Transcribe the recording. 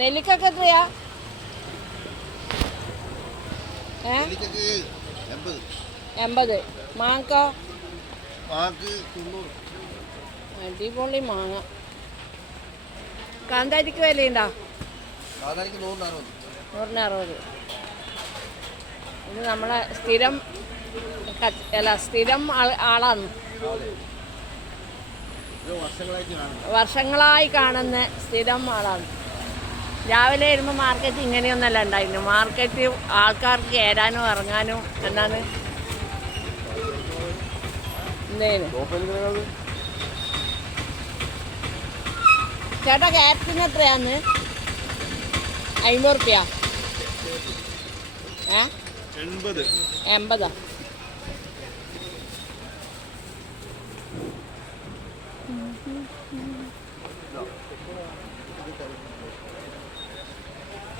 നെല്ലിക്കൊക്കെ എത്രയാ? 80. മാങ്ങക്കോ? അടിപൊളി മാങ്ങ. കാന്താരിക്ക് വിലയുണ്ടോ? 160. ഇത് നമ്മളെ സ്ഥിരം ആളാണ്. വർഷങ്ങളായി കാണുന്ന സ്ഥിരം ആളാണ്. രാവിലെ വരുമ്പോൾ മാർക്കറ്റ് ഇങ്ങനെയൊന്നല്ല ഉണ്ടായിരുന്നു. മാർക്കറ്റ് ആൾക്കാർക്ക് കയറാനും ഇറങ്ങാനും എന്നാണ് എന്തേലും. ചേട്ടാ ക്യാരറ്റിന് എത്രയാന്ന്? 50 റുപ്യ. 80.